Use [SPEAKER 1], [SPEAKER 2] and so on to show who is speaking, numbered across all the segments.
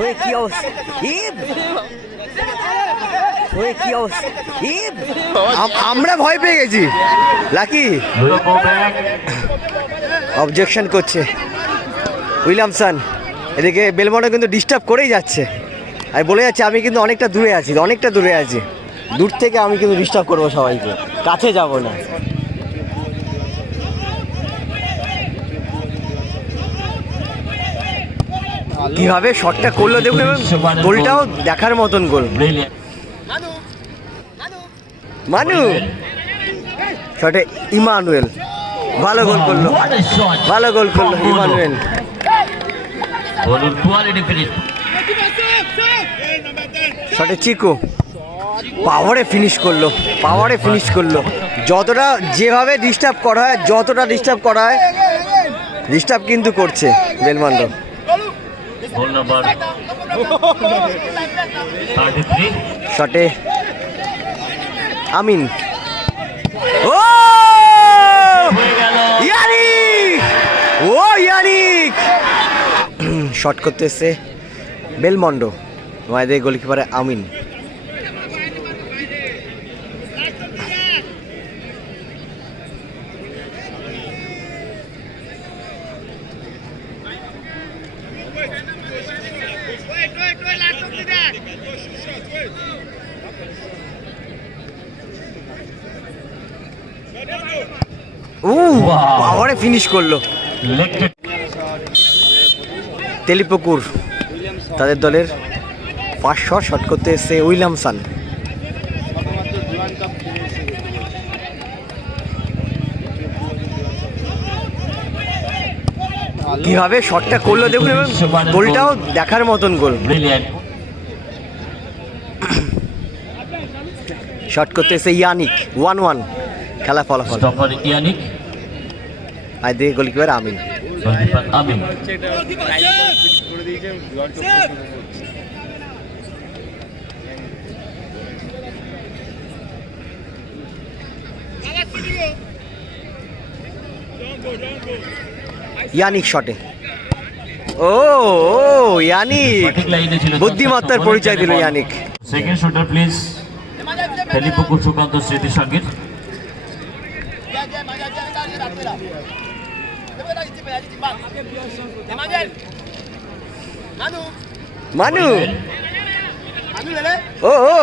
[SPEAKER 1] ওই কি অবস্থা! ওই কি অবস্থা! আমরা ভয় পেয়ে গেছি। লাকি. অবজেকশন করছে। উইলিয়ামসন এদিকে বেলমন্ডো কিন্তু ডিস্টার্ব করেই যাচ্ছে। আর বলে যাচ্ছে, আমি কিন্তু অনেকটা দূরে আছি, অনেকটা দূরে আছি। দূর থেকে আমি কিন্তু ডিস্টার্ব করব সবাইকে। কাছে যাব না। কীভাবে শটটা করল দেখুন এবং গোলটাও দেখার মতন গোল মানু! শটে ইমানুয়েল। ভালো গোল করল. ভালো গোল করল ইমানুয়েল. শটে চিকু। পাওয়ারে ফিনিশ করল। পাওয়ারে ফিনিশ করল। যতটা যেভাবে ডিস্টার্ব করা হয়, যতটা ডিস্টার্ব করা হয় ডিস্টার্ব কিন্তু করছে বেলমান্ড
[SPEAKER 2] 33.
[SPEAKER 1] শটে আমিন। ও!
[SPEAKER 2] গেল
[SPEAKER 1] ইয়ানিক! ও, ইয়ানিক! শট করতে এসছে বেলমন্ডো আমাদের গোলকিপারে আমিন। ও পাওয়ারে ফিনিশ করল। তেলিপুকুর তাদের দলের পাঁচশো শট করতে এসছে উইলিয়ামসন কীভাবে শটটা করল দেখুন এবং গোলটাও দেখার মতন গোল. শট করতে এসে ইয়ানিক ওয়ান ওয়ান খেলা ফলাফল।
[SPEAKER 2] Yannick.
[SPEAKER 1] আর দিয়ে গোলকিপার আমিন।
[SPEAKER 2] Amin.
[SPEAKER 1] ইয়ানিক শটে। ও ইয়ানিক। বুদ্ধিমত্তার পরিচয় দিল Yannick.
[SPEAKER 2] Second shooter please Sukanta স্মৃতি সংগীত
[SPEAKER 1] মানু ও ও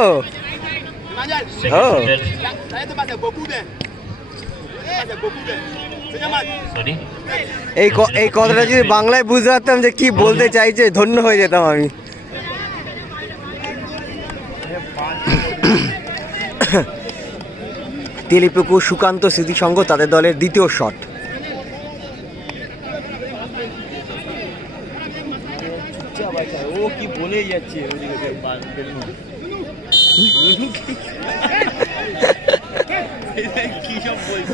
[SPEAKER 1] এই ক- এই কথাটা যদি বাংলায় বুঝতে পারতাম যে কি বলতে চাইছে ধন্য হয়ে যেতাম আমি। তেলিপুকুর সুকান্ত স্মৃতিসংঘ তাদের দলের দ্বিতীয় শট।
[SPEAKER 3] কি বলেই যাচ্ছে। ওদিকে কি সব বলছে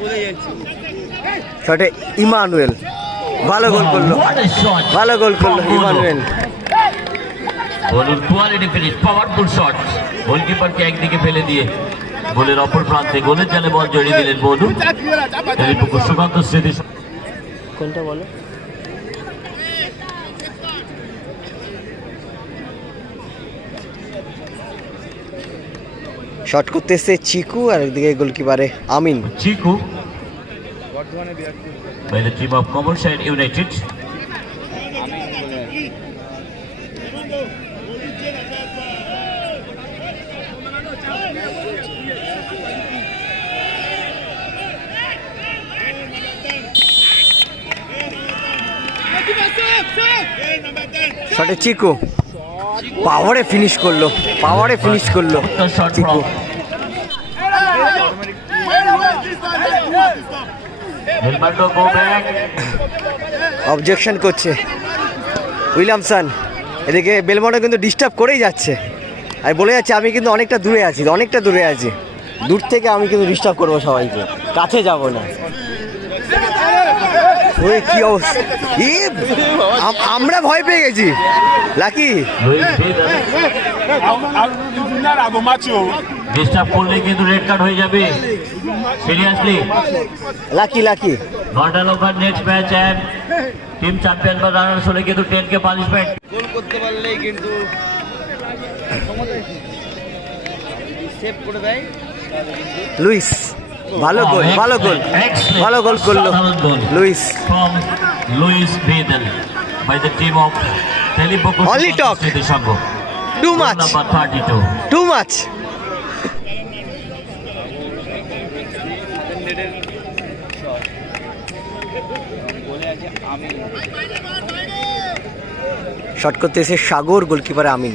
[SPEAKER 3] বলে যাচ্ছে
[SPEAKER 1] শটে ইমানুয়েল ভালো গোল করল. ভালো গোল করল ইমানুয়েল।
[SPEAKER 2] বলুন কোয়ালিটি ফিনিশ পাওয়ারফুল শট গোলকিপারকে একদিকে ফেলে দিয়ে গোলের অপর প্রান্তে গোলের জালে বল জড়িয়ে দিলেন
[SPEAKER 1] কোনটা বলো? শট করতে এসছে চিকু আর একদিকে গোলকিপারে আমিন।
[SPEAKER 2] চিকু। by the team of Commercial United.
[SPEAKER 1] শটে চিকু। পাওয়ারে ফিনিশ করল। পাওয়ারে ফিনিশ করল চিকু। অবজেকশন করছে উইলিয়ামসন এদিকে বেলমন্ডো কিন্তু ডিস্টার্ব করেই যাচ্ছে আমি বলে যাচ্ছে আমি কিন্তু অনেকটা দূরে আছি অনেকটা দূরে আছি দূর থেকে আমি কিন্তু ডিস্টার্ব করব সবাইকে কাছে যাব না ওই কি অবস্থা! আমরা ভয় পেয়ে গেছি লাকি.
[SPEAKER 2] ডিস্টার্ব করলে কিন্তু রেড কার্ড হয়ে যাবে। Seriously
[SPEAKER 1] lucky lucky
[SPEAKER 2] ঘন্টাল over next match and team champion বা রানার হলে কিন্তু টেনকে পানিশমেন্ট
[SPEAKER 3] গোল করতে পারলেই কিন্তু সেভ করে দেয়।
[SPEAKER 1] লুইস ভালো গোল ভালো গোল ভালো গোল করল। Luis
[SPEAKER 2] from Luis Vidal by the team of
[SPEAKER 1] টেলিপোকো Oli
[SPEAKER 2] talk
[SPEAKER 1] too much
[SPEAKER 2] number 32
[SPEAKER 1] too much
[SPEAKER 3] নেটের শট বলে আছে আমি।
[SPEAKER 1] শট করতে এসে সাগর গোলকিপার আমিন।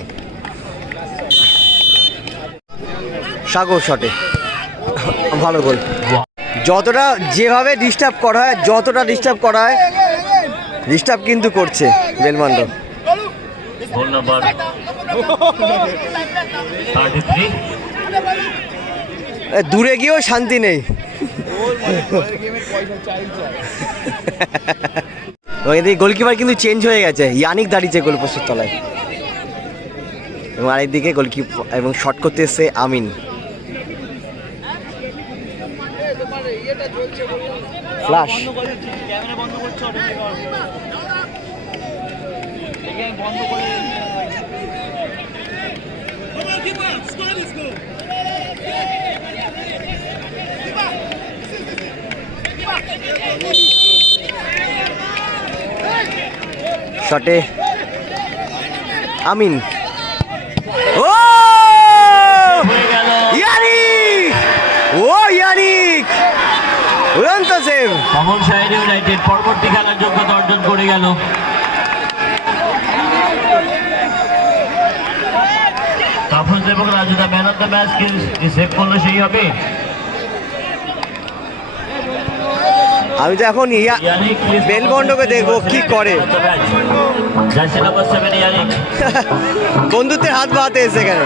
[SPEAKER 1] সাগর শটে। ভালো গোল। যতটা যেভাবে ডিস্টার্ব করা হয় যতটা ডিস্টার্ব করা হয় ডিস্টার্ব কিন্তু করছে বেলমান্ড।
[SPEAKER 2] Goal number 33.
[SPEAKER 1] দূরে গিয়েও শান্তি নেই। গোলকিপার কিন্তু চেঞ্জ হয়ে গেছে। ইয়ানিক দাঁড়িয়েছে গোলপোস্টের তলায়। এবং আরেকদিকে গোলকিপার এবং শট করতে এসছে আমিন। ফ্লাশ
[SPEAKER 3] বন্ধ করে
[SPEAKER 1] শটে। আমিন। ও! ইয়ানিক! ও, ইয়ানিক! উড়ন্ত সেভ।
[SPEAKER 2] কমল শাহের ইউনাইটেড, পরবর্তী খেলার যোগ্যতা অর্জন করে গেল। তাপস এবং রাজুদা ম্যান অফ দ্য ম্যাচ কি সেভ করল সেই হবে?
[SPEAKER 1] আমি তো এখন ইয়া বেলবন্ডকে দেখব কি করে। বন্ধুত্বের হাত বাড়াতে এসে এখানে